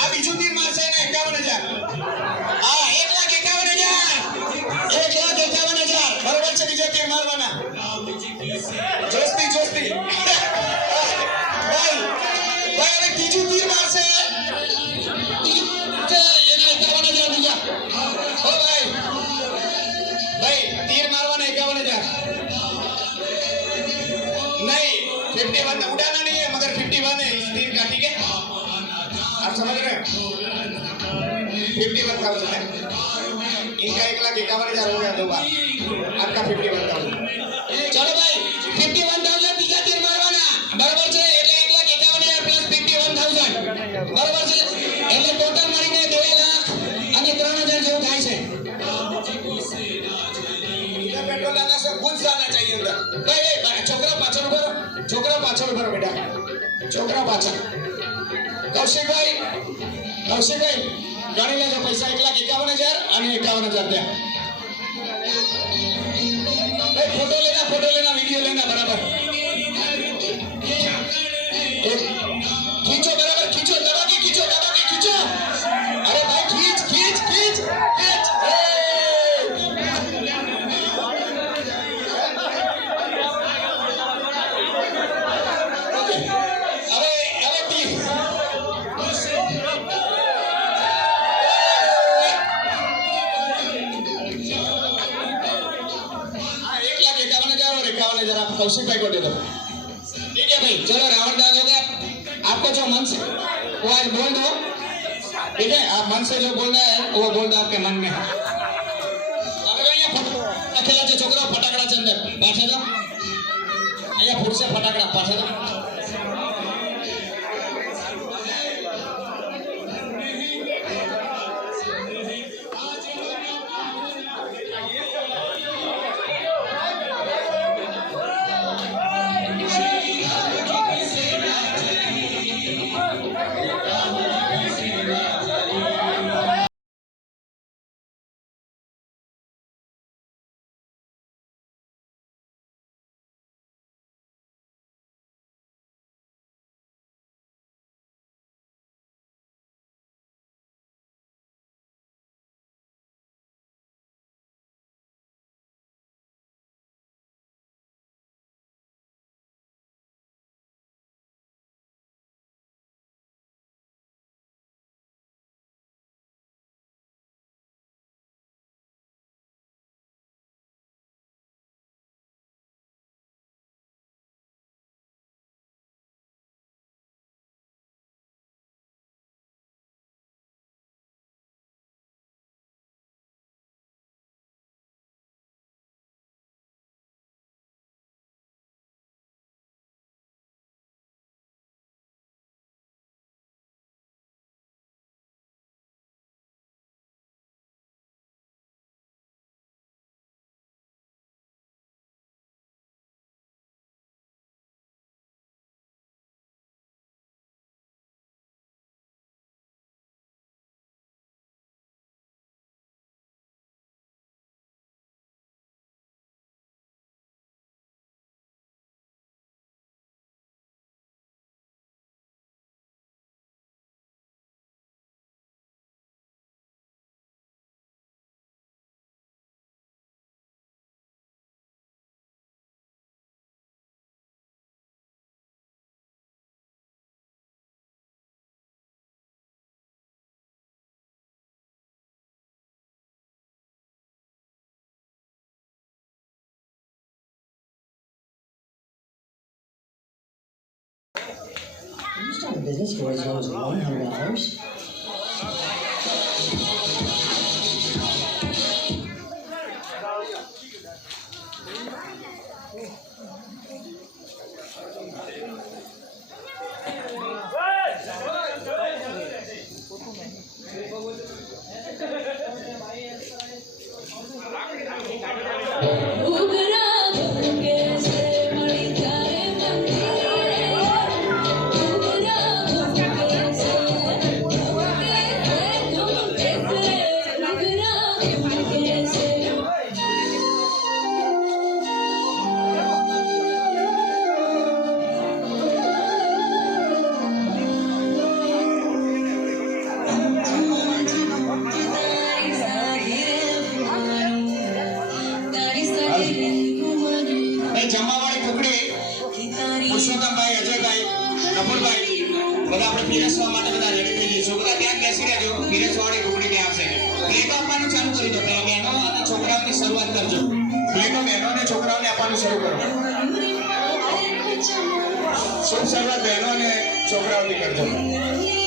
આ બીજું તીર મારશે ને 51,000. હા 1,51,000. 1,51,000. બરોબર છે, બીજો તીર મારવાના. જોસ્તી જોસ્તી. ભાઈ હવે ત્રીજું તીર મારશે. એના 51,000 બીજા. ઓ ભાઈ तीर मारवाना 51,000 नहीं 51 उड़ाना नहीं है मगर 51 है इस तीर का, ठीक है आप समझ रहे हो. 51,000 है इनका 1,51,000 हो गया दो बार, आपका 51,000. चलो भाई 51,000 तीजा तीर मारवाना बराबर છે એટલે 1,51,000 પ્લસ 51,000 બરાબર છે એટલે ટોટલ મળીને 2 લાખ અને 3,000 જેવું થાય છે. पेट्रोल आना से खुद जाना चाहिए उधर. छोकरा पाछળ उभો, छोकरा पाछળ उभો बेटा, छोकरा पाछળ. કૌશિકભાઈ ગણી લેજો પૈસા 1,51,000 અને 51,000 ત્યાં. ભાઈ फोटो लेना वीडियो लेना बराबर. खींचो बराबर, खींचो दबा के खींचो. अरे भाई खींच. कौशिक भाई को दे दो, ठीक है भाई. चलो रावणदास हो गया. आपको जो मन से वो आज बोल दो, ठीक है. आप मन से जो बोलना है वो बोल दो आपके मन में. अब अकेला जो छोकरा फटाकड़ा चंदे पाठे दो, अया फुट से फटाकड़ा पाठे दो. You start a business for as low as $100. બધા આપણે પીરસવા માટે બધા રેડી થઈ જઈશું. બધા ત્યાં બેસી રહેજો. પીરસવાળી ટુકડી ત્યાં આવશે. પ્લેટો આપવાનું ચાલુ કરી દો. પહેલા બહેનો અને છોકરાઓની શરૂઆત કરજો. પ્લેટો બહેનો અને છોકરાઓને આપવાનું શરૂ કરો. શુભ શરૂઆત બહેનો અને છોકરાઓની કરજો.